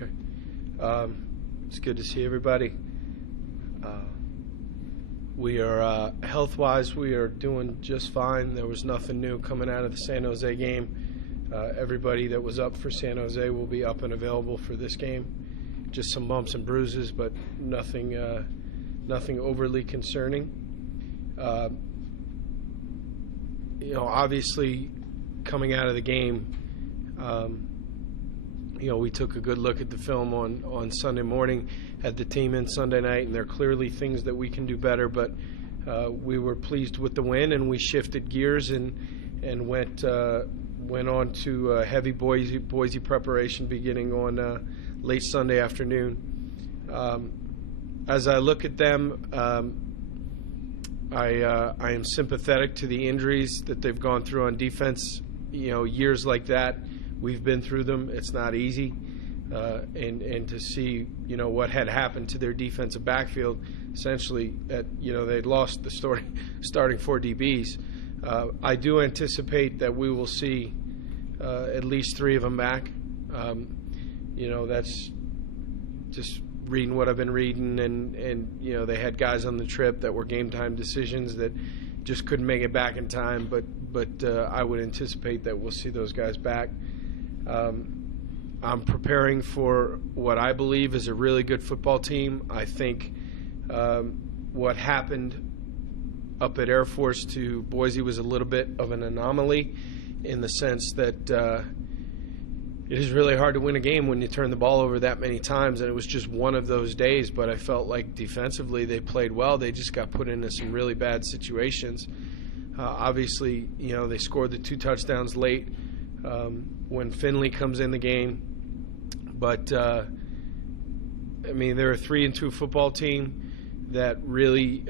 Okay. It's good to see everybody. We are, health-wise, we are doing just fine. There was nothing new coming out of the San Jose game. Everybody that was up for San Jose will be up and available for this game. Just some bumps and bruises, but nothing overly concerning. Obviously, coming out of the game, we took a good look at the film on Sunday morning, had the team in Sunday night, and there are clearly things that we can do better, but we were pleased with the win, and we shifted gears and went on to heavy Boise preparation beginning on late Sunday afternoon. As I look at them, I am sympathetic to the injuries that they've gone through on defense. Years like that, we've been through them. It's not easy. And to see, what had happened to their defensive backfield, essentially, they'd lost the starting 4 DBs. I do anticipate that we will see at least 3 of them back. That's just reading what I've been reading, and they had guys on the trip that were game time decisions that just couldn't make it back in time. But I would anticipate that we'll see those guys back. I'm preparing for what I believe is a really good football team. I think what happened up at Air Force to Boise was a little bit of an anomaly in the sense that it is really hard to win a game when you turn the ball over that many times, and it was just one of those days. But I felt like defensively they played well. They just got put into some really bad situations. Obviously, they scored the 2 touchdowns late when Finley comes in the game. But, they're a 3-2 football team that really,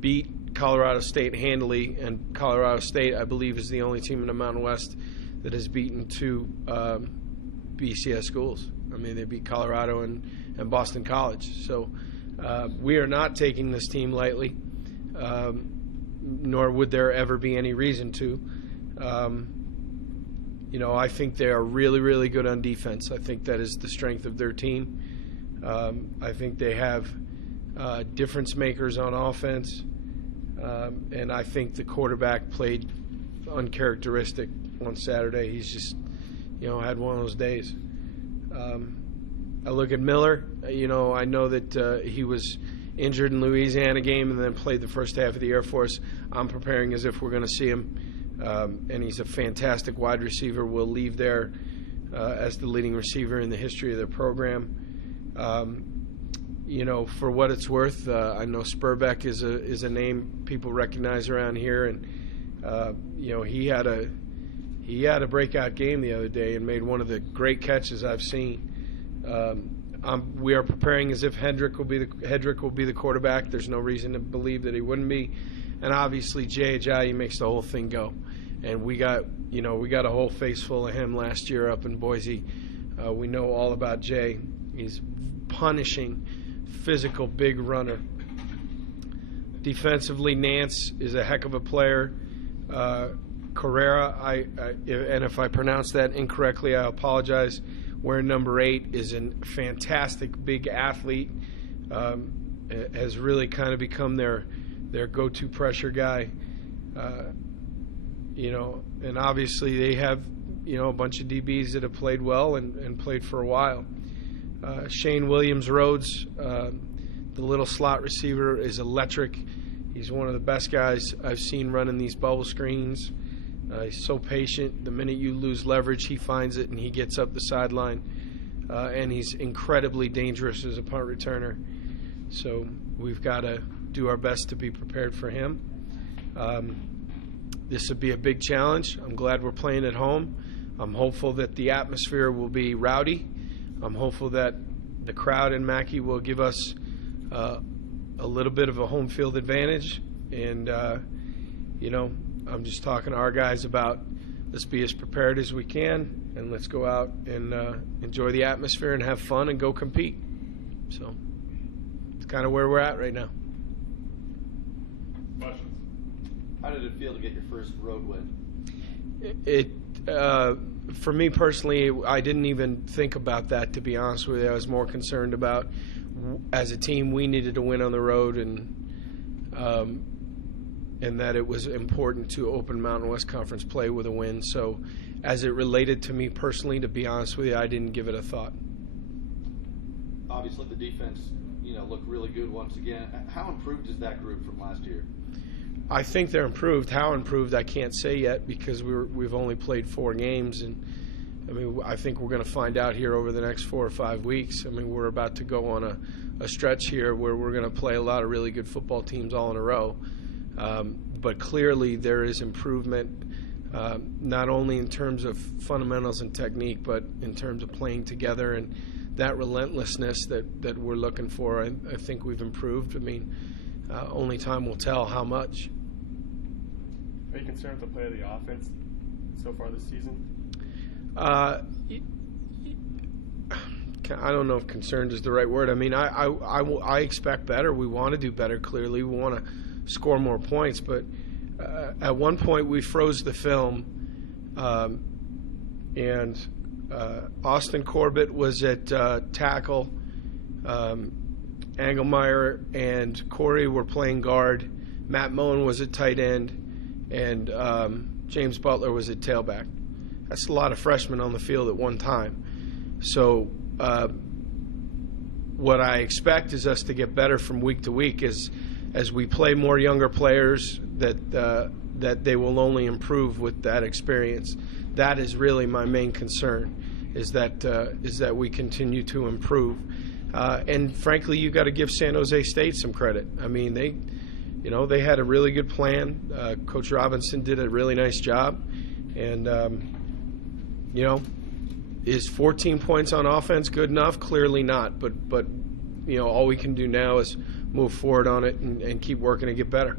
beat Colorado State handily. And Colorado State, I believe, is the only team in the Mountain West that has beaten 2 BCS schools. They beat Colorado and Boston College. So we are not taking this team lightly, nor would there ever be any reason to. I think they are really, really good on defense. I think that is the strength of their team. I think they have difference makers on offense, and I think the quarterback played uncharacteristic on Saturday. He's just, had one of those days. I look at Miller. I know that he was injured in Louisiana game and then played the first half of the Air Force. I'm preparing as if we're going to see him. And he's a fantastic wide receiver. Will leave there as the leading receiver in the history of their program. For what it's worth, I know Spurbeck is a name people recognize around here, and he had a breakout game the other day and made one of the great catches I've seen. We are preparing as if Hedrick will be the quarterback. There's no reason to believe that he wouldn't be. And obviously Jay Ajayi makes the whole thing go. And we got a whole face full of him last year up in Boise. We know all about Jay. He's punishing, physical, big runner. Defensively, Nance is a heck of a player. Carrera, and if I pronounce that incorrectly, I apologize. Wearing number 8 is a fantastic big athlete. Has really kind of become their go-to pressure guy. And obviously they have, a bunch of DBs that have played well and played for a while. Shane Williams-Rhodes, the little slot receiver, is electric. He's one of the best guys I've seen running these bubble screens. He's so patient. The minute you lose leverage, he finds it and he gets up the sideline. And he's incredibly dangerous as a punt returner. So we've got to do our best to be prepared for him. This would be a big challenge. I'm glad we're playing at home. I'm hopeful that the atmosphere will be rowdy. I'm hopeful that the crowd in Mackay will give us a little bit of a home field advantage. And, I'm just talking to our guys about let's be as prepared as we can, and let's go out and enjoy the atmosphere and have fun and go compete. So it's kind of where we're at right now. Questions? How did it feel to get your first road win? for me personally, I didn't even think about that, to be honest with you. I was more concerned about, as a team, we needed to win on the road, and that it was important to open Mountain West Conference play with a win. So as it related to me personally, to be honest with you, I didn't give it a thought. Obviously the defense, looked really good once again. How improved is that group from last year? I think they're improved. How improved, I can't say yet, because we've only played 4 games, and I think we're going to find out here over the next 4 or 5 weeks. We're about to go on a stretch here where we're going to play a lot of really good football teams all in a row. But clearly there is improvement, not only in terms of fundamentals and technique, but in terms of playing together and that relentlessness that we're looking for. I think we've improved. Only time will tell how much. Are you concerned with the play of the offense so far this season? I don't know if concerned is the right word. I expect better. We want to do better, clearly. We want to score more points. But at one point we froze the film, and Austin Corbett was at tackle. Engelmeyer and Corey were playing guard. Matt Moen was at tight end, and James Butler was at tailback. That's a lot of freshmen on the field at one time. So what I expect is us to get better from week to week as we play more younger players, that they will only improve with that experience. That is really my main concern, is that we continue to improve. And frankly, you got to give San Jose State some credit. They had a really good plan. Coach Robinson did a really nice job, and is 14 points on offense good enough? Clearly not. But all we can do now is move forward on it and keep working to get better.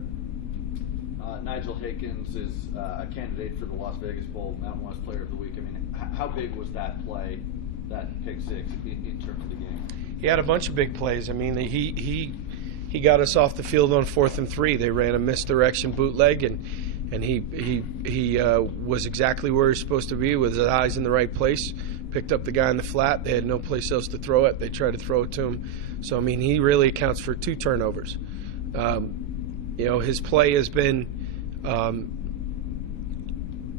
Nigel Hickens is a candidate for the Las Vegas Bowl Mountain West Player of the Week. How big was that play, that pick six, in terms of the game? He had a bunch of big plays. He got us off the field on 4th and 3. They ran a misdirection bootleg, and he was exactly where he was supposed to be, with his eyes in the right place. Picked up the guy in the flat. They had no place else to throw it. They tried to throw it to him. So he really accounts for 2 turnovers. His play has been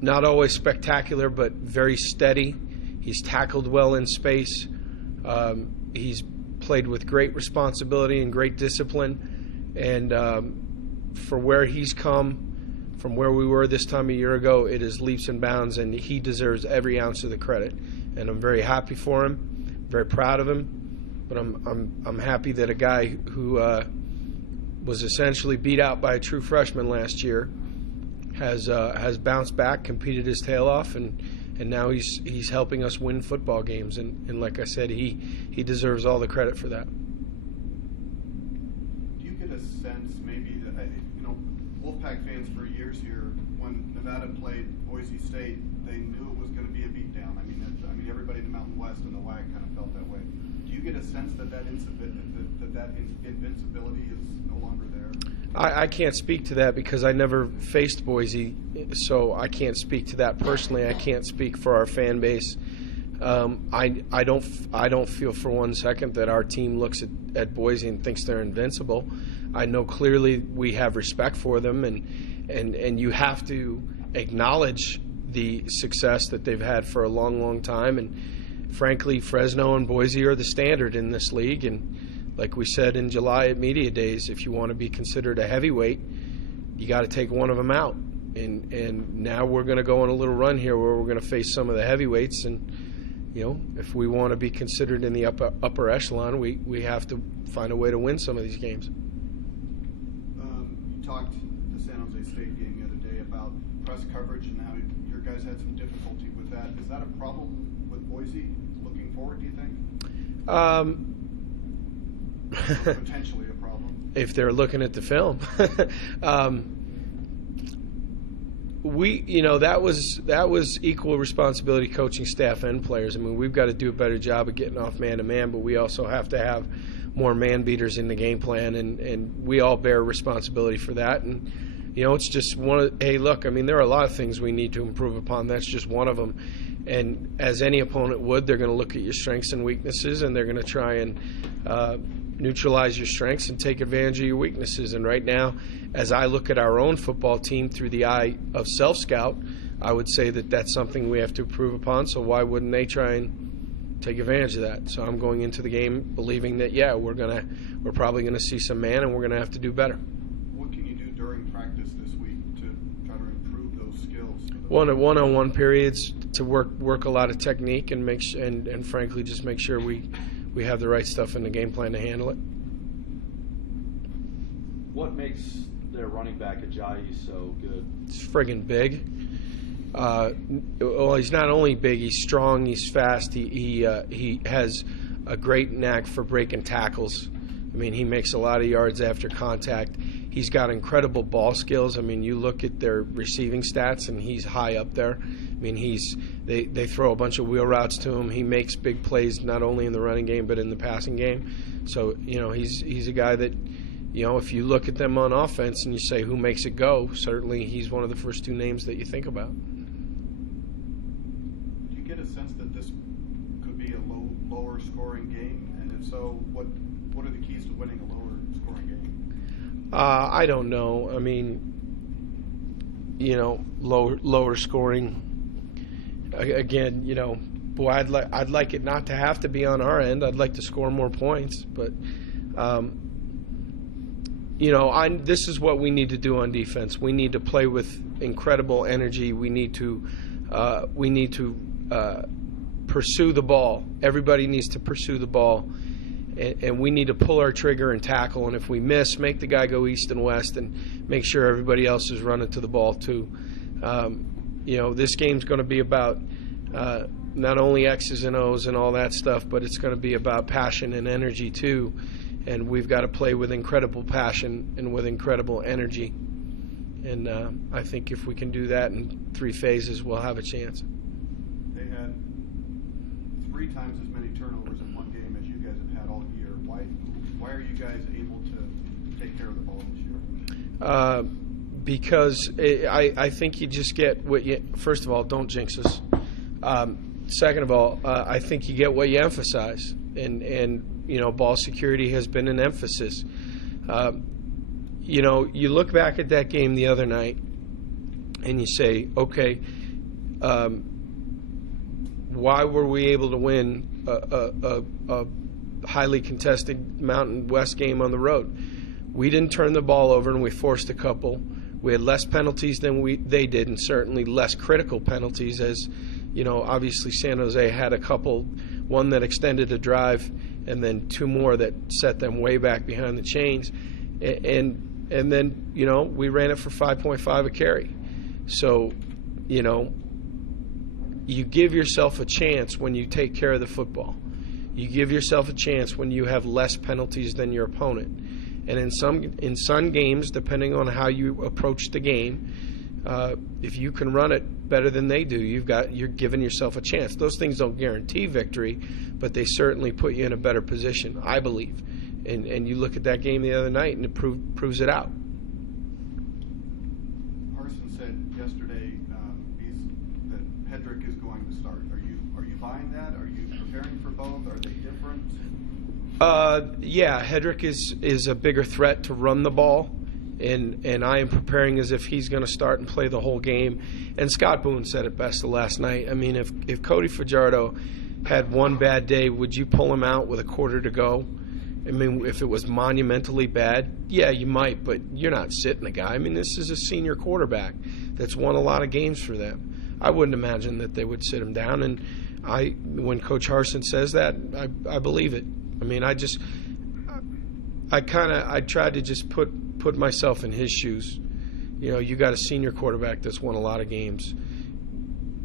not always spectacular, but very steady. He's tackled well in space. He's played with great responsibility and great discipline, and for where he's come from where we were this time a year ago, it is leaps and bounds, and he deserves every ounce of the credit. And I'm very happy for him, very proud of him. But I'm happy that a guy who was essentially beat out by a true freshman last year has bounced back, competed his tail off, and now he's helping us win football games. And like I said, he deserves all the credit for that. Do you get a sense maybe that, Wolfpack fans for years here, when Nevada played Boise State, they knew it was going to be a beatdown. Everybody in the Mountain West and the WAC kind of felt that way. Do you get a sense that invincibility is no longer there? I can't speak to that because I never faced Boise, so I can't speak to that personally. I can't speak for our fan base. I don't feel for one second that our team looks at Boise and thinks they're invincible. I know clearly we have respect for them, and you have to acknowledge the success that they've had for a long, long time. And frankly, Fresno and Boise are the standard in this league. And like we said in July at Media Days, if you want to be considered a heavyweight, you got to take one of them out. And now we're going to go on a little run here where we're going to face some of the heavyweights. And, if we want to be considered in the upper echelon, we have to find a way to win some of these games. You talked the San Jose State game the other day about press coverage and how your guys had some difficulty with that. Is that a problem with Boise looking forward, do you think? Potentially a problem. If they're looking at the film. That was equal responsibility, coaching staff and players. We've got to do a better job of getting off man-to-man, but we also have to have more man-beaters in the game plan, and we all bear responsibility for that. And it's just hey, look, I mean, there are a lot of things we need to improve upon. That's just one of them. And as any opponent would, they're going to look at your strengths and weaknesses, and they're going to try and neutralize your strengths and take advantage of your weaknesses. And right now, as I look at our own football team through the eye of self-scout, I would say that that's something we have to improve upon. So why wouldn't they try and take advantage of that? So I'm going into the game believing that, yeah, we're probably going to see some man, and we're going to have to do better. What can you do during practice this week to try to improve those skills? One-on-one periods to work a lot of technique and and frankly just make sure we have the right stuff in the game plan to handle it. What makes their running back Ajayi so good? He's friggin' big. Well, he's not only big, he's strong, he's fast, he has a great knack for breaking tackles. I mean, he makes a lot of yards after contact. He's got incredible ball skills. I mean, you look at their receiving stats, and he's high up there. I mean, they throw a bunch of wheel routes to him. He makes big plays not only in the running game but in the passing game. So, he's a guy that, if you look at them on offense and you say who makes it go, certainly he's one of the first two names that you think about. Do you get a sense that this could be a lower scoring game? And if so, what are the keys to winning a lower scoring game? I don't know. I mean, lower scoring. Again, boy, I'd like it not to have to be on our end. I'd like to score more points, but this is what we need to do on defense. We need to play with incredible energy. We need to pursue the ball. Everybody needs to pursue the ball. And we need to pull our trigger and tackle. And if we miss, make the guy go east and west and make sure everybody else is running to the ball too. This game's going to be about not only X's and O's and all that stuff, but it's going to be about passion and energy too. And we've got to play with incredible passion and with incredible energy. And I think if we can do that in 3 phases, we'll have a chance. They had 3 times as many turnovers in one game as you guys have had all year. Why are you guys able to take care of the ball this year? Because I think you just get what you. First of all, don't jinx us. Second of all, I think you get what you emphasize, and ball security has been an emphasis. You look back at that game the other night, and you say, okay, why were we able to win a highly contested Mountain West game on the road? We didn't turn the ball over, and we forced a couple. We had less penalties than they did, and certainly less critical penalties. As obviously San Jose had a couple, one that extended a drive, and then 2 more that set them way back behind the chains, and then we ran it for 5.5 a carry. So you give yourself a chance when you take care of the football. You give yourself a chance when you have less penalties than your opponent. And in some games, depending on how you approach the game, if you can run it better than they do, you're giving yourself a chance. Those things don't guarantee victory, but they certainly put you in a better position, I believe. And you look at that game the other night, and it proves it out. Harsin said yesterday that Hedrick is going to start. Are you buying that? Are you preparing for both? Are they different? Yeah, Hedrick is a bigger threat to run the ball, and I am preparing as if he's going to start and play the whole game. And Scott Boone said it best last night. I mean, if Cody Fajardo had one bad day, would you pull him out with a quarter to go? I mean, if it was monumentally bad, yeah, you might, but you're not sitting the guy. I mean, this is a senior quarterback that's won a lot of games for them. I wouldn't imagine that they would sit him down, and when Coach Harsin says that, I believe it. I mean, I tried to just put myself in his shoes. You got a senior quarterback that's won a lot of games.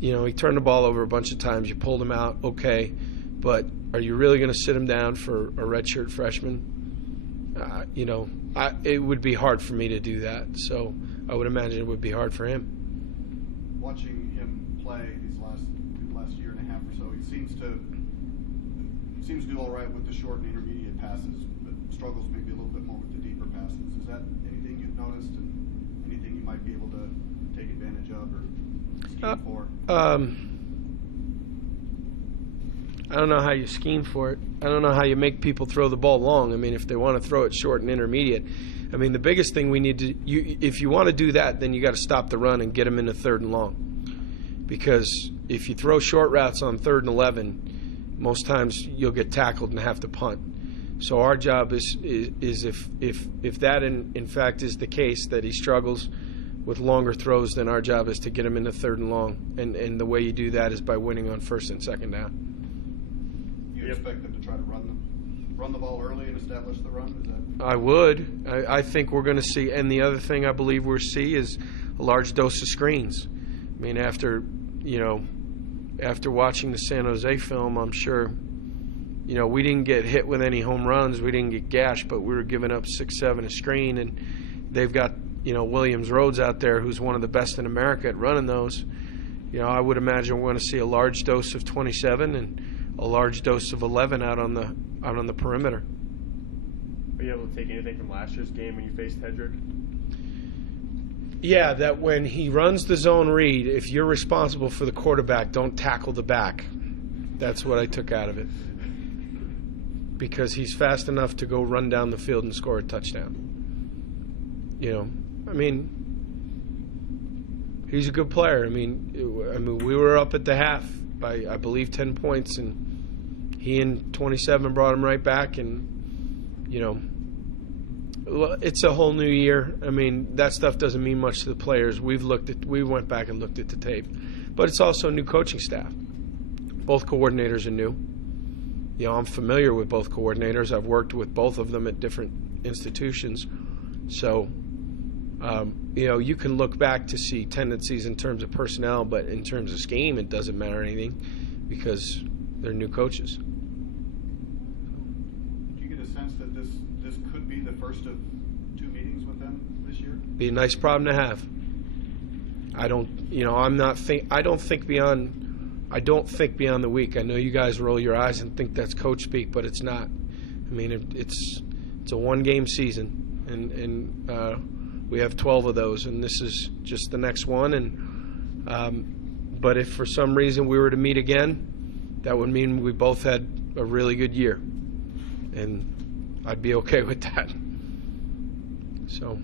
He turned the ball over a bunch of times. You pulled him out, okay, but are you really going to sit him down for a redshirt freshman? It would be hard for me to do that. So I would imagine it would be hard for him. Watching him play these last year and a half or so, he seems to do all right with the short and intermediate passes, but struggles maybe a little bit more with the deeper passes. Is that anything you've noticed, and anything you might be able to take advantage of or scheme for? I don't know how you scheme for it. I don't know how you make people throw the ball long. I mean, if they want to throw it short and intermediate. I mean, the biggest thing we need to if you want to do that, then you got to stop the run and get them into 3rd and long. Because if you throw short routes on 3rd and 11, most times you'll get tackled and have to punt. So our job is if that in fact is the case, that he struggles with longer throws, then our job is to get him into 3rd and long. And the way you do that is by winning on 1st and 2nd down. You expect them to try to run the ball early and establish the run? Is that? I would. I think we're going to see, and the other thing I believe we'll see is a large dose of screens. I mean, after watching the San Jose film, I'm sure, we didn't get hit with any home runs, we didn't get gashed, but we were giving up 6-7 a screen, and they've got, Williams Rhodes out there, who's one of the best in America at running those. I would imagine we're going to see a large dose of 27 and a large dose of 11 out on the perimeter. Are you able to take anything from last year's game when you faced Hedrick? Yeah, that when he runs the zone read, if you're responsible for the quarterback, don't tackle the back. That's what I took out of it. Because he's fast enough to go run down the field and score a touchdown. I mean, he's a good player. I mean, we were up at the half by, I believe, 10 points, and he and 27 brought him right back, and it's a whole new year. I mean, that stuff doesn't mean much to the players. We went back and looked at the tape, but it's also a new coaching staff. Both coordinators are new. I'm familiar with both coordinators. I've worked with both of them at different institutions, so you can look back to see tendencies in terms of personnel, but in terms of scheme, it doesn't matter anything because they're new coaches. That this could be the first of 2 meetings with them this year? Be a nice problem to have. I don't think beyond the week. I know you guys roll your eyes and think that's coach speak, but it's not. I mean, it's a 1-game season, and we have 12 of those, and this is just the next one. And but if for some reason we were to meet again, that would mean we both had a really good year, and I'd be okay with that. So,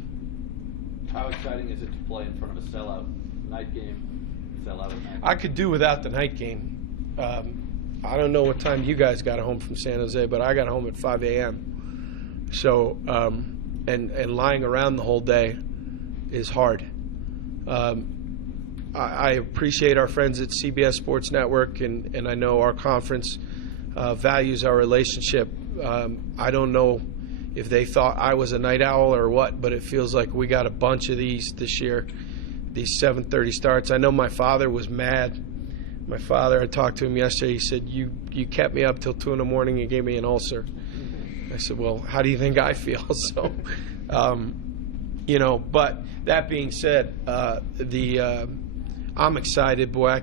how exciting is it to play in front of a sellout night game? Sellout at night. I could do without the night game. I don't know what time you guys got home from San Jose, but I got home at 5 a.m. So, and lying around the whole day is hard. I appreciate our friends at CBS Sports Network, and I know our conference values our relationship. I don't know if they thought I was a night owl or what, but it feels like we got a bunch of these this year, these 7:30 starts. I know my father was mad. My father, I talked to him yesterday, he said, you kept me up till 2 in the morning and gave me an ulcer. I said, well, how do you think I feel? So, but that being said, I'm excited, boy.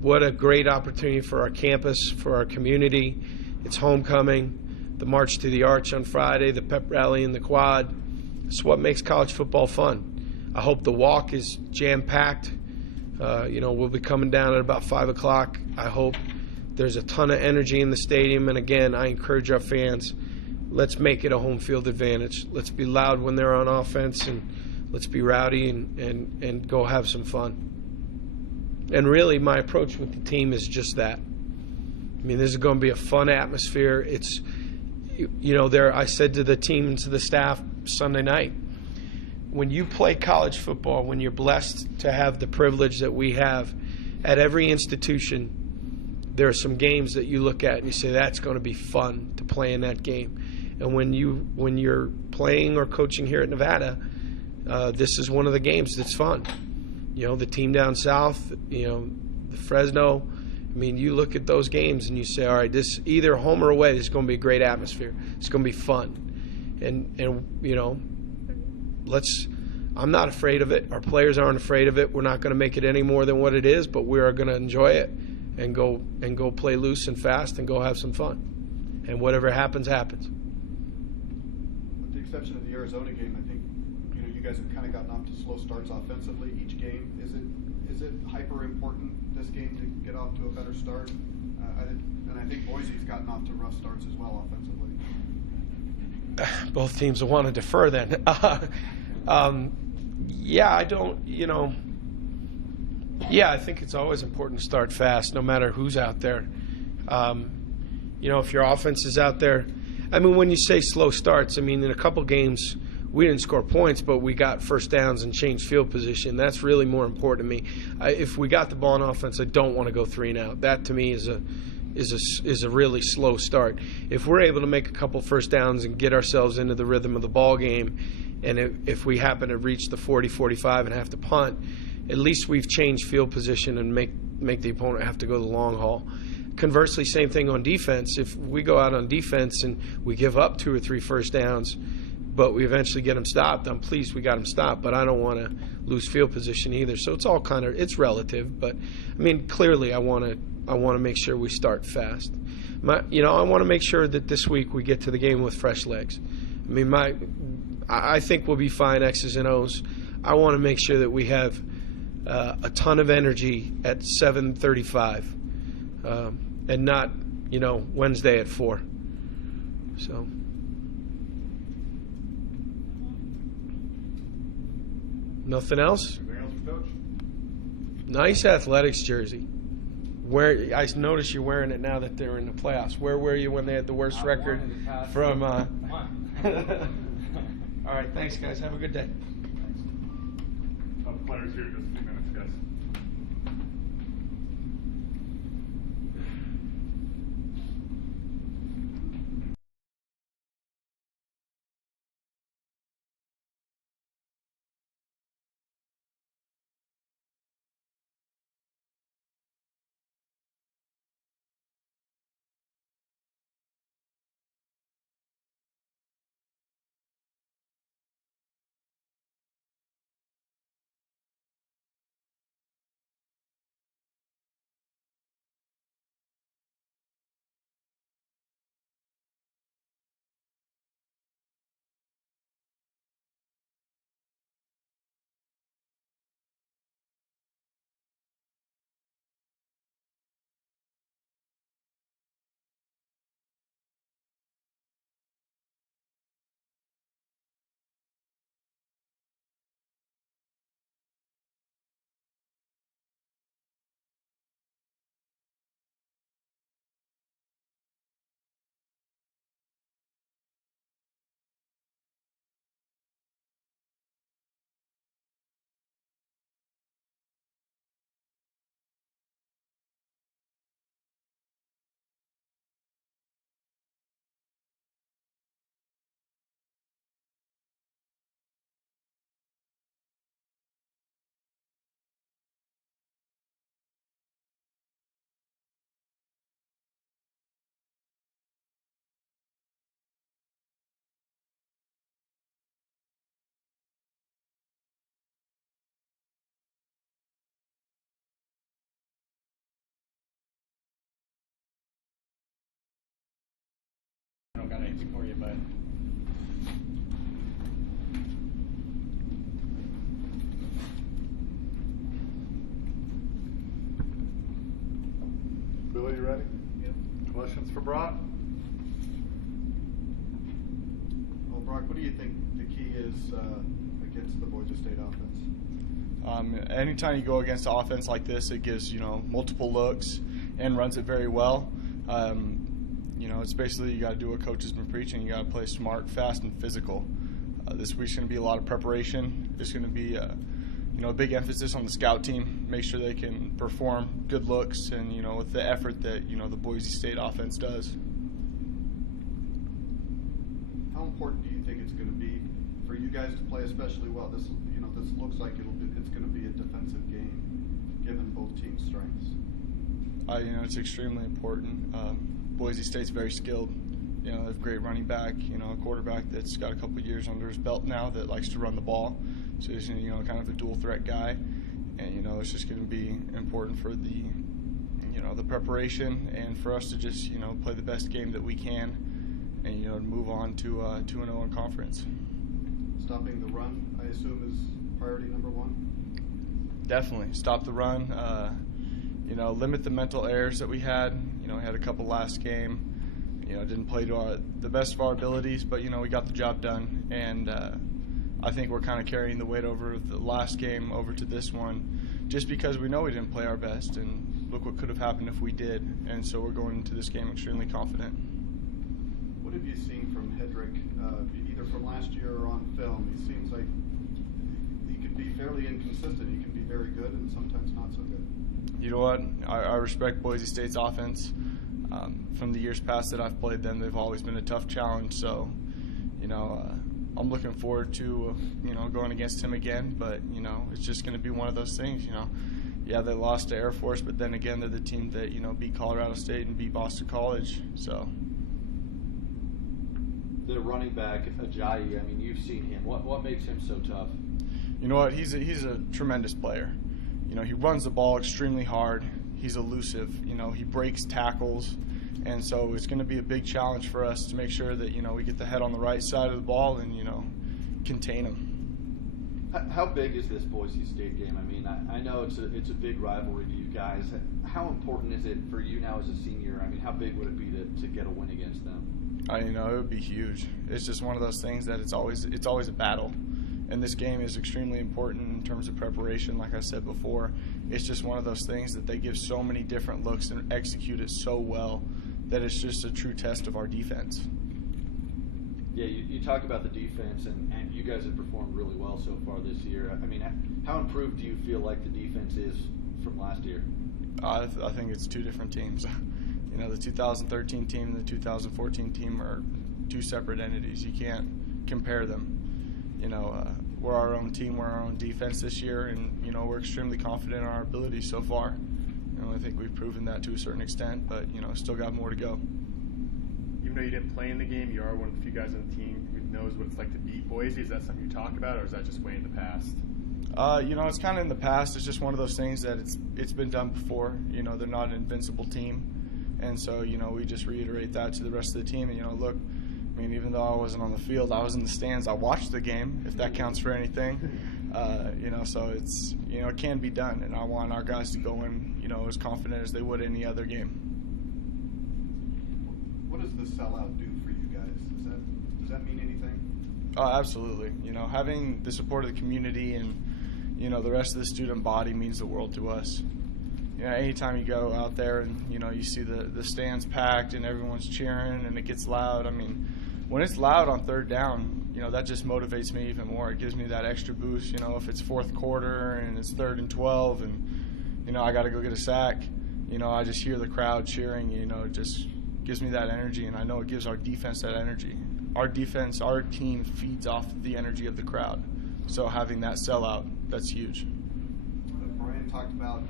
What a great opportunity for our campus, for our community. It's homecoming, the March to the Arch on Friday, the pep rally in the quad. It's what makes college football fun. I hope the walk is jam-packed. We'll be coming down at about 5 o'clock. I hope there's a ton of energy in the stadium. And again, I encourage our fans, let's make it a home field advantage. Let's be loud when they're on offense, and let's be rowdy and go have some fun. And really, my approach with the team is just that. I mean, this is going to be a fun atmosphere. It's, I said to the team and to the staff Sunday night, when you play college football, when you're blessed to have the privilege that we have at every institution, there are some games that you look at and you say, that's going to be fun to play in that game. And when you're playing or coaching here at Nevada, this is one of the games that's fun. The team down south, the Fresno. I mean, you look at those games and you say, all right, this either home or away, this is going to be a great atmosphere. It's going to be fun. And I'm not afraid of it. Our players aren't afraid of it. We're not going to make it any more than what it is, but we are going to enjoy it and go play loose and fast and go have some fun. And whatever happens, happens. I'll take exception of the Arizona game, I think you guys have kind of gotten off to slow starts offensively each game. Is it hyper important this game to get off to a better start? And I think Boise's gotten off to rough starts as well offensively. Both teams will want to defer then. Yeah, I don't. Yeah, I think it's always important to start fast, no matter who's out there. If your offense is out there, I mean, when you say slow starts, I mean, in a couple games, we didn't score points, but we got first downs and changed field position. That's really more important to me. If we got the ball in offense, I don't want to go 3 and out. That to me is a really slow start. If we're able to make a couple first downs and get ourselves into the rhythm of the ball game, and if we happen to reach the 40, 45 and have to punt, at least we've changed field position and make the opponent have to go the long haul. Conversely, same thing on defense. If we go out on defense and we give up 2 or 3 first downs, but we eventually get them stopped, I'm pleased we got them stopped, but I don't want to lose field position either. So it's all it's relative. But I mean, clearly, I want to make sure we start fast. I want to make sure that this week we get to the game with fresh legs. I mean, I think we'll be fine X's and O's. I want to make sure that we have a ton of energy at 7:35, and not Wednesday at 4. So. Nothing else? Anything else for Coach? Nice athletics jersey. I notice you're wearing it now that they're in the playoffs. Where were you when they had the worst record from? All right, thanks, guys. Have a good day. Players here just a few minutes, guys. I don't got anything for you, but Billy, you ready? Yep. Questions for Brock? Well, Brock, what do you think the key is against the Boise State offense? Anytime you go against an offense like this, it gives multiple looks and runs it very well. It's basically you got to do what coach has been preaching. You got to play smart, fast, and physical. This week's going to be a lot of preparation. There's going to be a big emphasis on the scout team. Make sure they can perform good looks and with the effort that the Boise State offense does. How important do you think it's going to be for you guys to play especially well? This looks like it's going to be a defensive game, given both teams' strengths. It's extremely important. Boise State's very skilled. They have great running back. A quarterback that's got a couple of years under his belt now that likes to run the ball. So he's kind of a dual threat guy, and it's just going to be important for the the preparation and for us to just play the best game that we can, and to move on to 2-0 in conference. Stopping the run, I assume, is priority number one? Definitely. Stop the run. Limit the mental errors that we had. We had a couple last game. Didn't play to the best of our abilities, but, we got the job done. And I think we're kind of carrying the weight over the last game over to this one just because we know we didn't play our best. And look what could have happened if we did. And so we're going into this game extremely confident. What have you seen from Hedrick, either from last year or on film? He seems like he can be fairly inconsistent. He can be very good and sometimes not so good. You know what? I respect Boise State's offense. From the years past that I've played them, they've always been a tough challenge. So, I'm looking forward to, going against him again. But, it's just going to be one of those things, Yeah, they lost to Air Force, but then again, they're the team that, beat Colorado State and beat Boston College. So. The running back, Ajayi, you've seen him. What makes him so tough? You know what? He's a tremendous player. He runs the ball extremely hard. He's elusive. He breaks tackles. And so it's going to be a big challenge for us to make sure that, we get the head on the right side of the ball and, contain him. How big is this Boise State game? I know it's a big rivalry to you guys. How important is it for you now as a senior? How big would it be to get a win against them? It would be huge. It's just one of those things that it's always a battle. And this game is extremely important in terms of preparation, like I said before. It's just one of those things that they give so many different looks and execute it so well that it's just a true test of our defense. Yeah, you talk about the defense, and you guys have performed really well so far this year. How improved do you feel like the defense is from last year? I think it's two different teams. The 2013 team and the 2014 team are two separate entities. You can't compare them. We're our own team, we're our own defense this year, and, we're extremely confident in our abilities so far. I think we've proven that to a certain extent, but, still got more to go. Even though you didn't play in the game, you are one of the few guys on the team who knows what it's like to beat Boise. Is that something you talk about, or is that just way in the past? It's kind of in the past. It's just one of those things that it's been done before. They're not an invincible team. And so, we just reiterate that to the rest of the team. And, look, even though I wasn't on the field, I was in the stands. I watched the game, if that counts for anything. So it's, it can be done. And I want our guys to go in, as confident as they would any other game. What does the sellout do for you guys? Does that mean anything? Absolutely. Having the support of the community and, the rest of the student body means the world to us. Anytime you go out there and, you see the stands packed and everyone's cheering and it gets loud. When it's loud on third down, that just motivates me even more. It gives me that extra boost. If it's fourth quarter and it's 3rd and 12 and, I got to go get a sack, I just hear the crowd cheering, it just gives me that energy, and I know it gives our defense that energy. Our defense, our team feeds off the energy of the crowd. So having that sellout, that's huge. Brian talked about,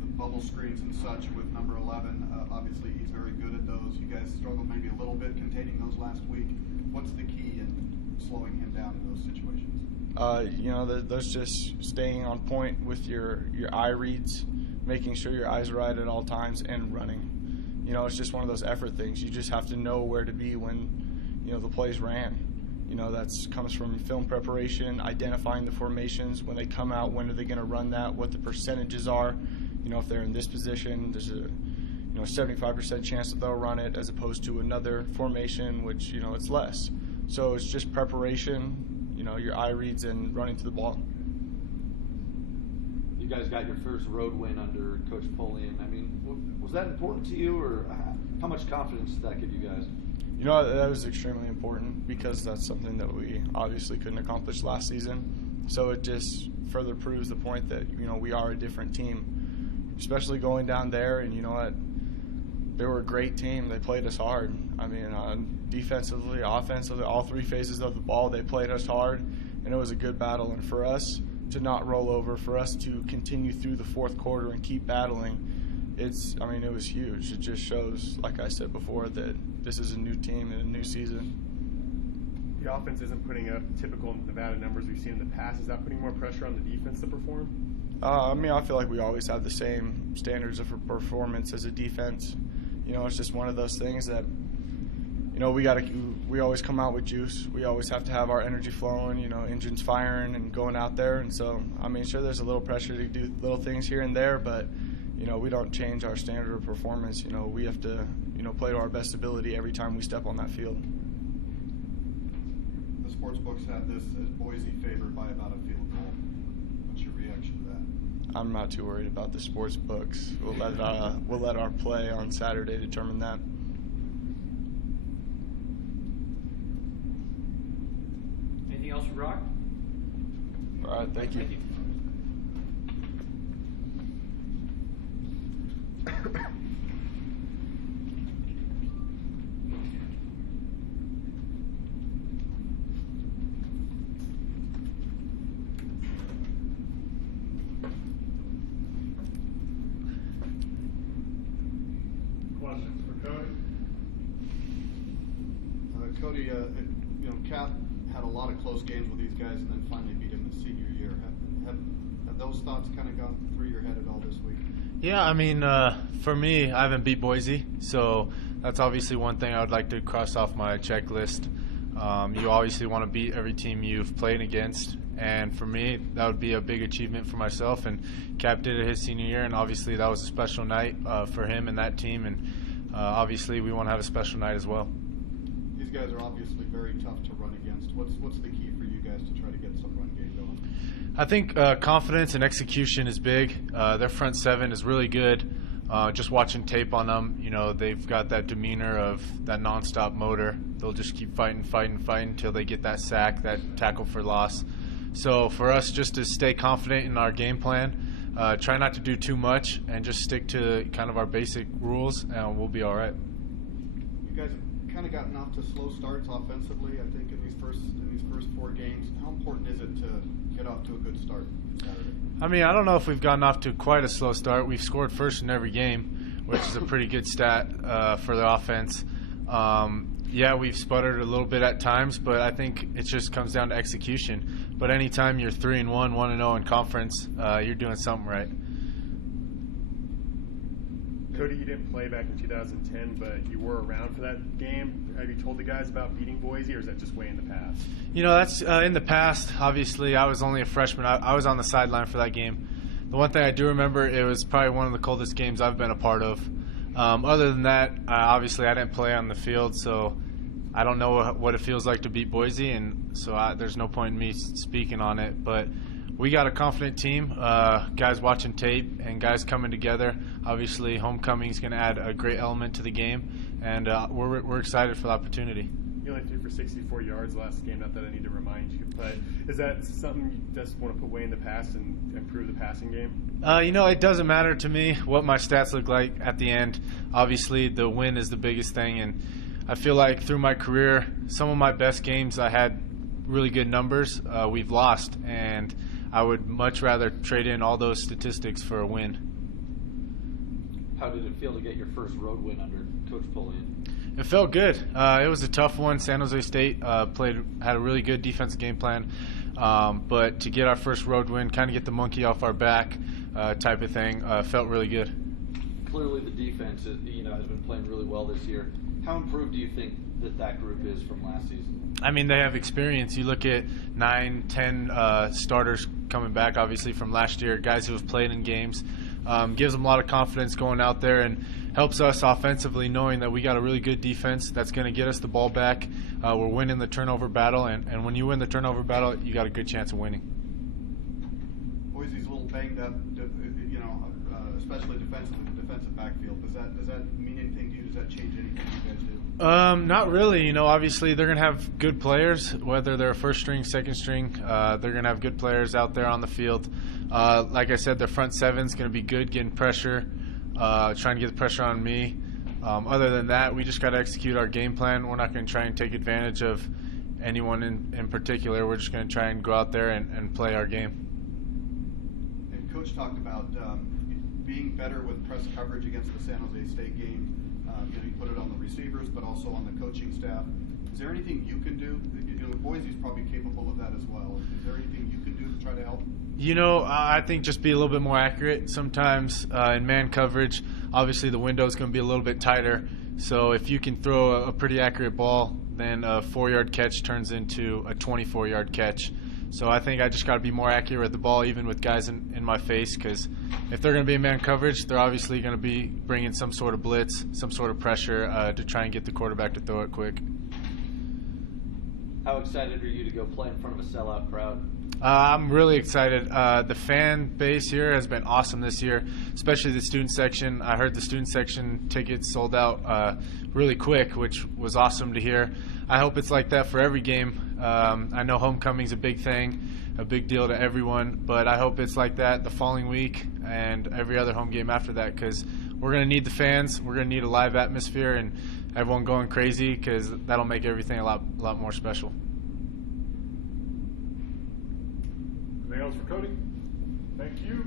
the bubble screens and such with number 11. Obviously, he's very good at those. You guys struggled maybe a little bit containing those last week. What's the key in slowing him down in those situations? That's just staying on point with your eye reads, making sure your eyes are right at all times, and running. It's just one of those effort things. You just have to know where to be when, the plays ran. That comes from film preparation, identifying the formations. When they come out, when are they going to run that, what the percentages are. If they're in this position, there's a 75% chance that they'll run it as opposed to another formation, which, it's less. So it's just preparation, your eye reads and running to the ball. You guys got your first road win under Coach Polian. Was that important to you, or how much confidence did that give you guys? That was extremely important because that's something that we obviously couldn't accomplish last season. So it just further proves the point that, we are a different team, especially going down there. And they were a great team. They played us hard. Defensively, offensively, all three phases of the ball, they played us hard, and it was a good battle. And for us to not roll over, for us to continue through the fourth quarter and keep battling, it was huge. It just shows, like I said before, that this is a new team and a new season. The offense isn't putting up typical Nevada numbers we've seen in the past. Is that putting more pressure on the defense to perform? I feel like we always have the same standards of performance as a defense. It's just one of those things that we always come out with juice. We always have to have our energy flowing, engines firing and going out there. And so, sure, there's a little pressure to do little things here and there, but, we don't change our standard of performance. We have to, play to our best ability every time we step on that field. The sports books had this as Boise favored by about a field goal. What's your reaction to that? I'm not too worried about the sports books. We'll let our play on Saturday determine that. Anything else for Brock? All right, thank you. Thank you. Questions for Cody? Cody, Cap had a lot of close games with these guys and then finally beat him his senior year. Have those thoughts kind of gone through your head at all this week? Yeah, for me, I haven't beat Boise, so that's obviously one thing I would like to cross off my checklist. You obviously want to beat every team you've played against, and for me, that would be a big achievement for myself. And Cap did it his senior year, and obviously that was a special night for him and that team, and obviously we want to have a special night as well. These guys are obviously very tough to run against. What's the key for you guys to try to get some run game going? I think confidence and execution is big. Their front seven is really good. Just watching tape on them, they've got that demeanor of that nonstop motor. They'll just keep fighting until they get that sack, that tackle for loss. So for us, just to stay confident in our game plan, try not to do too much, and just stick to kind of our basic rules, and we'll be all right. You guys have kind of gotten off to slow starts offensively, I think, in these first 4 games. How important is it to get off to a good start Saturday? I don't know if we've gotten off to quite a slow start. We've scored first in every game, which is a pretty good stat for the offense. Yeah, we've sputtered a little bit at times, but I think it just comes down to execution. But anytime you're 3-1, 1-0 in conference, you're doing something right. Cody, you didn't play back in 2010, but you were around for that game. Have you told the guys about beating Boise, or is that just way in the past? That's in the past. Obviously, I was only a freshman. I was on the sideline for that game. The one thing I do remember, it was probably one of the coldest games I've been a part of. Other than that, obviously, I didn't play on the field, so I don't know what it feels like to beat Boise, and so there's no point in me speaking on it. But we got a confident team, guys watching tape and guys coming together. Obviously, homecoming is going to add a great element to the game, and we're excited for the opportunity. You only threw for 64 yards last game, not that I need to remind you, but is that something you just want to put way in the past and improve the passing game? It doesn't matter to me what my stats look like at the end. Obviously, the win is the biggest thing, and I feel like through my career, some of my best games I had really good numbers. We've lost, and I would much rather trade in all those statistics for a win. How did it feel to get your first road win under Coach Polian? It felt good. It was a tough one. San Jose State had a really good defensive game plan, but to get our first road win, kind of get the monkey off our back type of thing, felt really good. Clearly the defense has been playing really well this year. How improved do you think that group is from last season? They have experience. You look at 9, 10 starters coming back, obviously, from last year, guys who have played in games. Gives them a lot of confidence going out there and helps us offensively knowing that we got a really good defense that's going to get us the ball back. We're winning the turnover battle, and when you win the turnover battle, you got a good chance of winning. Boise's a little banged up, especially defensive backfield. Does that mean anything to you? Does that change anything you guys do? Not really. Obviously they're going to have good players, whether they're first string, second string. They're going to have good players out there on the field. Like I said, their front seven's going to be good, getting pressure, trying to get the pressure on me. Other than that, we just got to execute our game plan. We're not going to try and take advantage of anyone in particular. We're just going to try and go out there and play our game. And Coach talked about being better with press coverage against the San Jose State game. You put it on the receivers, but also on the coaching staff. Is there anything you can do? Boise's probably capable of that as well. Is there anything you can do to try to help? I think just be a little bit more accurate. Sometimes in man coverage, obviously the window is going to be a little bit tighter. So if you can throw a pretty accurate ball, then a 4-yard catch turns into a 24-yard catch. So I think I just got to be more accurate with the ball, even with guys in my face, because if they're going to be in man coverage, they're obviously going to be bringing some sort of blitz, some sort of pressure to try and get the quarterback to throw it quick. How excited are you to go play in front of a sellout crowd? I'm really excited. The fan base here has been awesome this year, especially the student section. I heard the student section tickets sold out really quick, which was awesome to hear. I hope it's like that for every game. I know homecoming's a big thing, a big deal to everyone, but I hope it's like that the following week and every other home game after that, because we're going to need the fans. We're going to need a live atmosphere and everyone going crazy, because that'll make everything a lot more special. Anything else for Cody? Thank you.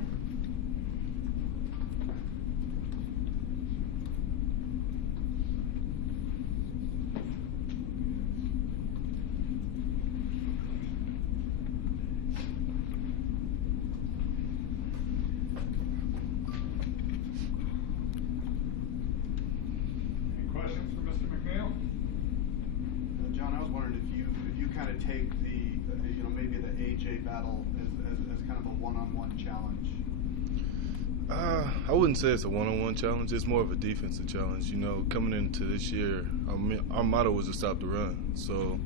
Any questions for Mr. McNeal? John, I was wondering if you kind of take the maybe the AJ battle as kind of a one-on-one challenge. I wouldn't say it's a one-on-one challenge. It's more of a defensive challenge. Coming into this year, our motto was to stop the run. So,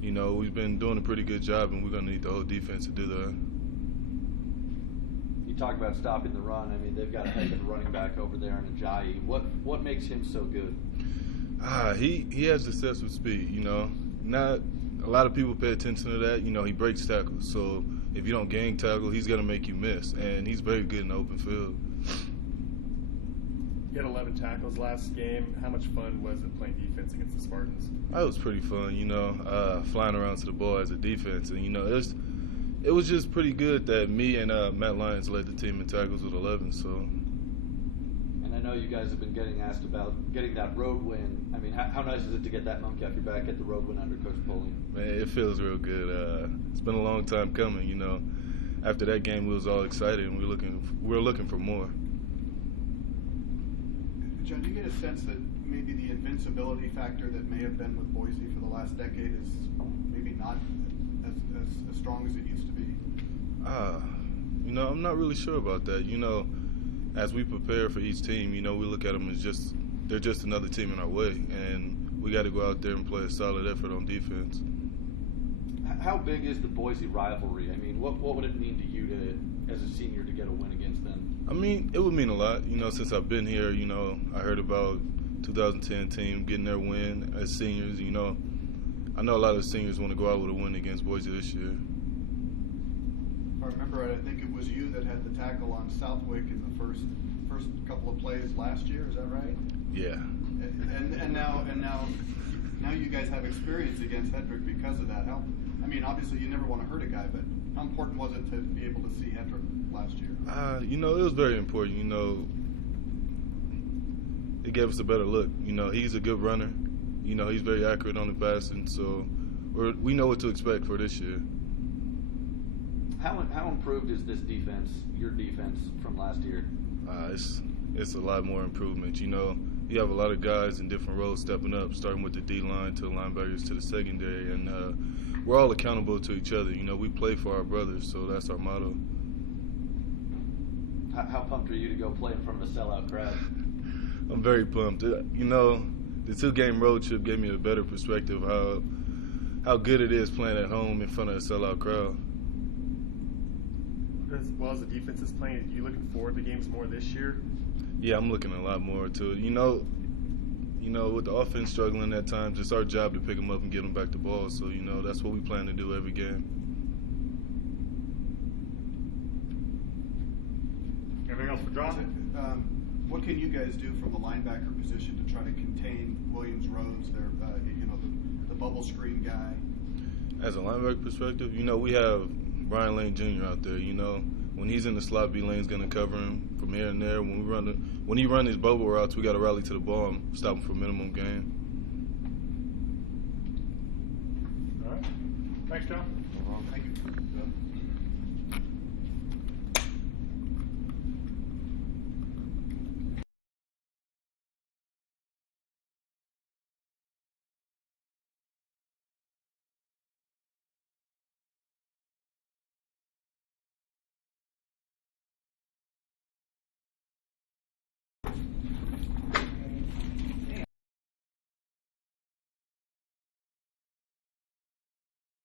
we've been doing a pretty good job, and we're going to need the whole defense to do that. You talk about stopping the run. I mean, they've got a heck of a running back over there in Ajayi. What makes him so good? He has excessive speed. Not a lot of people pay attention to that. He breaks tackles. So if you don't gang tackle, he's going to make you miss. And he's very good in the open field. You had 11 tackles last game. How much fun was it playing defense against the Spartans? It was pretty fun, flying around to the ball as a defense. And, it was just pretty good that me and Matt Lyons led the team in tackles with 11. So. And I know you guys have been getting asked about getting that road win. I mean, how nice is it to get that monkey off your back, get the road win under Coach Polian? Man, it feels real good. It's been a long time coming. After that game, we was all excited, and we're looking for more. John, do you get a sense that maybe the invincibility factor that may have been with Boise for the last decade is maybe not as strong as it used to be? I'm not really sure about that. As we prepare for each team, we look at them as they're just another team in our way, and we got to go out there and play a solid effort on defense. How big is the Boise rivalry? I mean, what would it mean to you as a senior to get a win against them? I mean, it would mean a lot. Since I've been here, I heard about 2010 team getting their win as seniors. I know a lot of seniors want to go out with a win against Boise this year. If I remember right, I think it was you that had the tackle on Southwick in the first couple of plays last year. Is that right? Yeah. And now you guys have experience against Hedrick because of that. Obviously you never want to hurt a guy, but how important was it to be able to see Hedrick last year? It was very important. It gave us a better look. He's a good runner. He's very accurate on the passing, so we know what to expect for this year. How improved is this defense, your defense, from last year? It's a lot more improvement. You have a lot of guys in different roles stepping up, starting with the D-line to the linebackers to the secondary, and we're all accountable to each other. We play for our brothers, so that's our motto. How pumped are you to go play in front of a sellout crowd? I'm very pumped. The 2-game road trip gave me a better perspective of how good it is playing at home in front of a sellout crowd. As well as the defense is playing, are you looking forward to games more this year? Yeah, I'm looking a lot more to it. With the offense struggling at times, it's our job to pick them up and get them back the ball. So, that's what we plan to do every game. Anything else for John? What can you guys do from the linebacker position to try to contain Williams Rhodes, the bubble screen guy? As a linebacker perspective, we have Brian Lane Jr. out there. When he's in the slot, B Lane's going to cover him from here and there. When he run his bubble routes, we got to rally to the ball and stop him for minimum gain. All right. Thanks, John. Thank you.